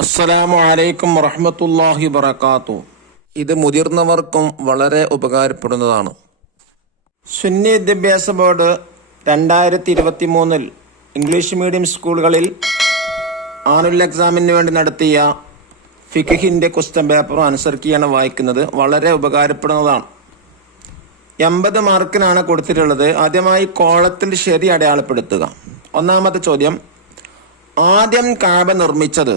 അസ്സലാമു അലൈക്കും വറഹ്മത്തുള്ളാഹി വബറകാതുഹു. ഇത് മുതിർന്നവർക്കും വളരെ ഉപകാരപ്പെടുന്നതാണ്. സുന്നി വിദ്യാഭ്യാസ ബോർഡ് 2023 ഇംഗ്ലീഷ് മീഡിയം സ്കൂളുകളിൽ ആനുവൽ എക്സാമിന് വേണ്ടി നടത്തിയ ഫിഖ്ഹിന്റെ ക്വസ്റ്റ്യൻ പേപ്പറും അനുസരിക്കുകയാണ് വായിക്കുന്നത്. വളരെ ഉപകാരപ്പെടുന്നതാണ്. 80 മാർക്കിനാണ് കൊടുത്തിട്ടുള്ളത്. ആദ്യമായി കോളത്തിൽ ശരി അടയാളപ്പെടുത്തുക. ഒന്നാമത്തെ ചോദ്യം, ആദ്യം കാബ നിർമ്മിച്ചത്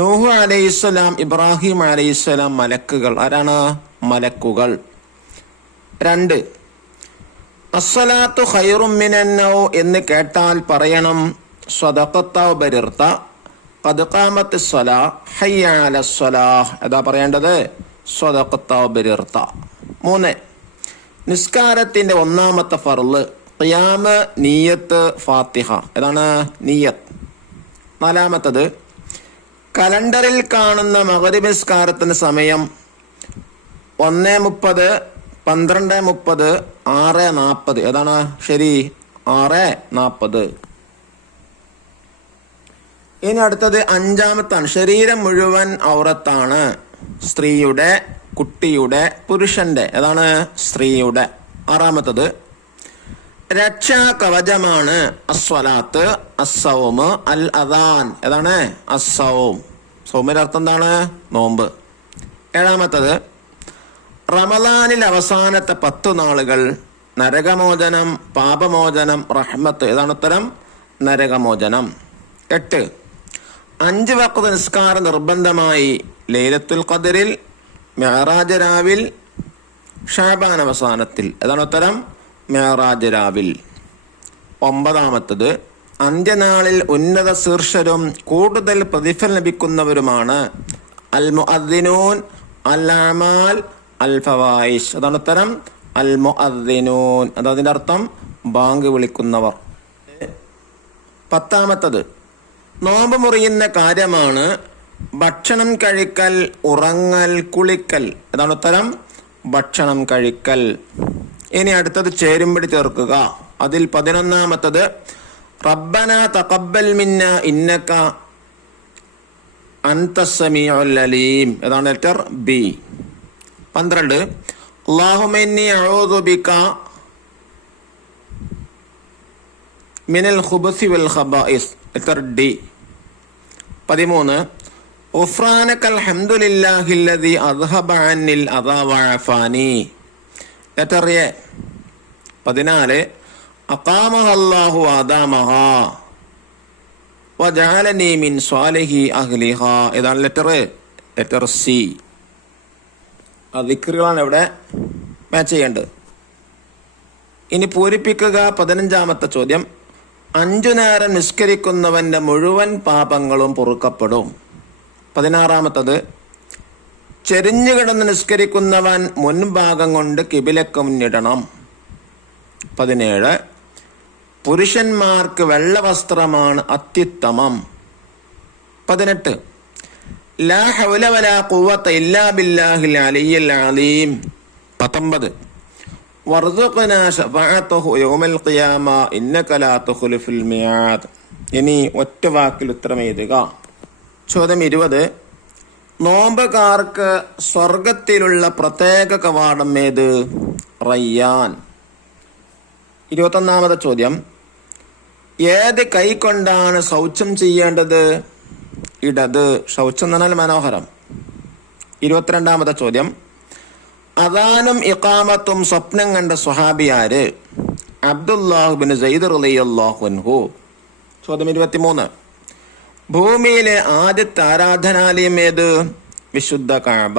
നൂഹ് അലൈഹിസ്സലാം, ഇബ്രാഹിം അലൈഹിസ്സലാം. മലക്കുകൾ ആരാണ്? മലക്കുകൾ. 2, അസ്സലാത്തു ഖൈറും മിനന്നൗ എന്ന് കേട്ടാൽ പറയണം സ്വദഖത വബരിർത ഖദ് ഖാമത്തിസ് സ്വലാ ഹയ്യ അലസ് സ്വലാഹ്. ഏതാ പറയേണ്ടത്? സ്വദഖത വബരിർത. 3, നിസ്കാരത്തിന്റെ ഒന്നാമത്തെ ഫർള് ഖിയാമ്, നിയ്യത്ത്, ഫാത്തിഹ. ഏതാണ്? നിയ്യത്ത്. 4, കലണ്ടറിൽ കാണുന്ന മഗ്രിബ് നിസ്കാരത്തിന് സമയം 1:30, 12:30, 6:40. ഏതാണ് ശരി? 6:40. ഇനി അടുത്തത് 5-ാമത്താണ്. ശരീരം മുഴുവൻ ഔറത്താണ്. സ്ത്രീയുടെ, കുട്ടിയുടെ, പുരുഷന്റെ. ഏതാണ്? സ്ത്രീയുടെ. 6-ാമത്തത് രക്ഷാ കവചമാണ് അസ്വലാത്ത്, അസ്സൗമ്, അൽ അദാൻ. ഏതാണ്? അസ്സൗം. സൗമിന്റെ അർത്ഥം എന്താണ്? നോമ്പ്. 7-ാമത്തത് റമളാനിൽ അവസാനത്തെ 10 നാളുകൾ നരകമോചനം, പാപമോചനം, റഹ്മത്ത്. ഏതാണ് ഉത്തരം? നരകമോചനം. 8, 5 വഖ്ത് നിസ്കാരം നിർബന്ധമായി ലൈലത്തുൽ ഖദ്റിൽ, മിഅ്റാജ് രാവിൽ, ഷഅബാൻ അവസാനത്തിൽ. ഏതാണ് ഉത്തരം? മിഅ്റാജ് രാവിൽ. 9-ാമത്തത് അന്ത്യനാളിൽ ഉന്നത ശീർഷരും കൂടുതൽ പ്രതിഫലം ലഭിക്കുന്നവരുമാണ് അൽ മുഅദ്ദിനൂൻ, അൽ അമാൽ, അൽ ഫവായിഷ്. അതാണ് ഉത്തരം? അൽ മുഅദ്ദിനൂൻ. അതതിന്റെ അർത്ഥം ബാങ്ക് വിളിക്കുന്നവർ. 10-ാമത്തത് നോമ്പ് മുറിയുന്ന കാര്യമാണ് ഭക്ഷണം കഴിക്കൽ, ഉറങ്ങൽ, കുളിക്കൽ. അതാണ് ഉത്തരം? ഭക്ഷണം കഴിക്കൽ. ഇനി അടുത്തത് ചേരുംപടി ചേർക്കുക. അതിൽ 11-ാമത്തത് റബ്ബന തഖബ്ബൽ മിന്ന ഇന്നക അൻതസ് സമീഉൽ അലീം. ഏതാണ്? Letter B. 12, അല്ലാഹുമ്മ ഇന്നി അഊദു ബിക മിനൽ ഖുബസി വൽ ഖബായിസ്. Letter D. 13, ഗുഫ്രാനകൽ ഹംദുലില്ലാഹില്ലദി അദ്ഹബ അന്നിൽ അദാ വഅഫാനി. Letter A. 14, അഖാമഹ അല്ലാഹു അദാമഹാ വജഅലനി മിൻ സ്വാലിഹി അഹ്ലിഹാ. ഇതാണ് ലെറ്റർ സി. ആ ദിക്റുകളാണ് ഇവിടെ മാച്ച് ചെയ്യേണ്ടത്. ഇനി പൂരിപ്പിക്കുക. 15-ാമത്തെ ചോദ്യം, 5 നേരം നിസ്കരിക്കുന്നവന്റെ മുഴുവൻ പാപങ്ങളും പൊറുക്കപ്പെടും. 16-ാമത്തത് ചെരിഞ്ഞു കിടന്ന് നിസ്കരിക്കുന്നവൻ മുൻഭാഗം കൊണ്ട് കിബിലക്ക് മുന്നിടണം. 17, പുരുഷന്മാർക്ക് വെള്ള വസ്ത്രമാണ് അത്യുത്തമം. 18, ലാ ഹൗല വലാ ഖുവത ഇല്ലാ ബില്ലാഹിൽ അലിയ്യിൽ അലീം. 19, വർസുഖ്നാ ശഫാഅതഹു യൗമൽ ഖിയാമ ഇന്നക ലാ തുഖ്ലിഫുൽ മിആദ്. ഇനി ഒറ്റ വാക്കിൽ ഉത്തരം എഴുതുക. ചോദ്യം 20, നോമ്പുകാർക്ക് സ്വർഗത്തിലുള്ള പ്രത്യേക കവാടം ഏത്? റയ്യാൻ. 21-ാമത്തെ ചോദ്യം, ഏത് കൈ കൊണ്ടാണ് ശൗചം ചെയ്യേണ്ടത്? ഇടത്. ശൗചം എന്ന് പറഞ്ഞാൽ മനോഹരം. 22-ാമത്തെ ചോദ്യം, അദാനും ഇഖാമത്തും സ്വപ്നം കണ്ട സ്വഹാബി ആര്? അബ്ദുല്ലാഹ് ബിൻ സയ്യിദ് റളിയല്ലാഹു അൻഹു. ചോദ്യം 23, ഭൂമിയിലെ ആദ്യത്തെ ആരാധനാലയം ഏത്? വിശുദ്ധ കഅബ.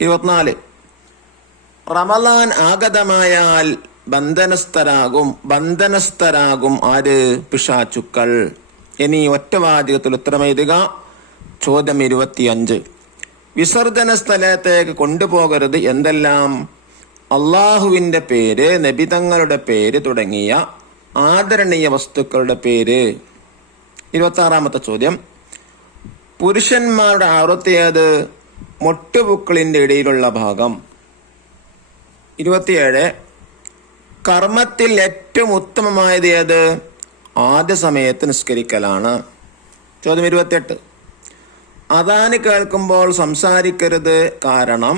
24, റമളാൻ ആഗതമായാൽ ബന്ധനസ്ഥരാകും ആര്? പിശാചുക്കൾ. ഇനി ഒറ്റവാചകത്തിൽ ഉത്തരം എഴുതുക. ചോദ്യം 25, വിസർജന സ്ഥലത്തേക്ക് കൊണ്ടുപോകരുത് എന്തെല്ലാം? അള്ളാഹുവിന്റെ പേര്, നബിതങ്ങളുടെ പേര് തുടങ്ങിയ ആദരണീയ വസ്തുക്കളുടെ പേര്. 26-ാമത്തെ ചോദ്യം, പുരുഷന്മാരുടെ ഔറത്ത് ഏത്? മൊട്ടുപുക്കളിന്റെ ഇടയിലുള്ള ഭാഗം. 27, കർമ്മത്തിൽ ഏറ്റവും ഉത്തമമായത് ഏത്? ആദ്യ സമയത്ത് നിസ്കരിക്കലാണ്. ചോദ്യം 28. അദാന് കേൾക്കുമ്പോൾ സംസാരിക്കരുത്, കാരണം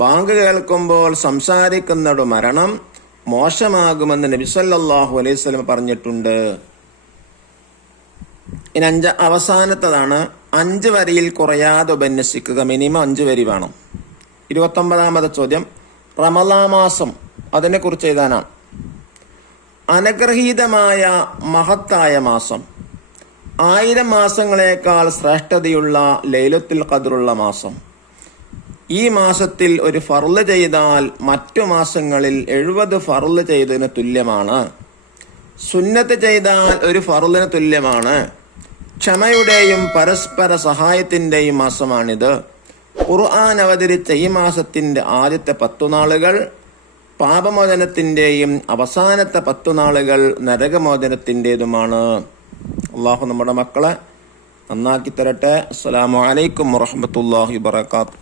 ബാങ്ക് കേൾക്കുമ്പോൾ സംസാരിക്കുന്നവരുടെ മരണം മോശമാകുമെന്ന് നബി സല്ലല്ലാഹു അലൈഹി വസല്ലം പറഞ്ഞിട്ടുണ്ട്. ഇനി അവസാനത്തതാണ് 5 വരിയിൽ കുറയാതെ ഉപന്യസിക്കുക. മിനിമം 5 വരി വേണം. 29ാമത്തെ ചോദ്യം റമളാൻ മാസം, അതിനെക്കുറിച്ച് എഴുതാനാണ്. അനുഗ്രഹീതമായ മഹത്തായ മാസം, 1000 മാസങ്ങളെക്കാൾ ശ്രേഷ്ഠതയുള്ള ലൈലത്തുൽ ഖദ്റുള്ള മാസം. ഈ മാസത്തിൽ ഒരു ഫർള് ചെയ്താൽ മറ്റു മാസങ്ങളിൽ 70 ഫർള് ചെയ്തതിന് തുല്യമാണ്. സുന്നത്ത് ചെയ്താൽ ഒരു ഫർളിന് തുല്യമാണ്. ക്ഷമയുടെയും പരസ്പര സഹായത്തിന്റെയും മാസമാണിത്. ഖുർആൻ അവതരിച്ച ഈ മാസത്തിന്റെ ആദ്യത്തെ 10 നാളുകൾ പാപമോചനത്തിന്റെയും അവസാനത്തെ 10 നാളുകൾ നരകമോചനത്തിൻ്റെതുമാണ്. അള്ളാഹു നമ്മുടെ മക്കളെ നന്നാക്കി തരട്ടെ. അസ്സലാമു അലൈക്കും വറഹ്മത്തുള്ളാഹി വബറകാതുഹു.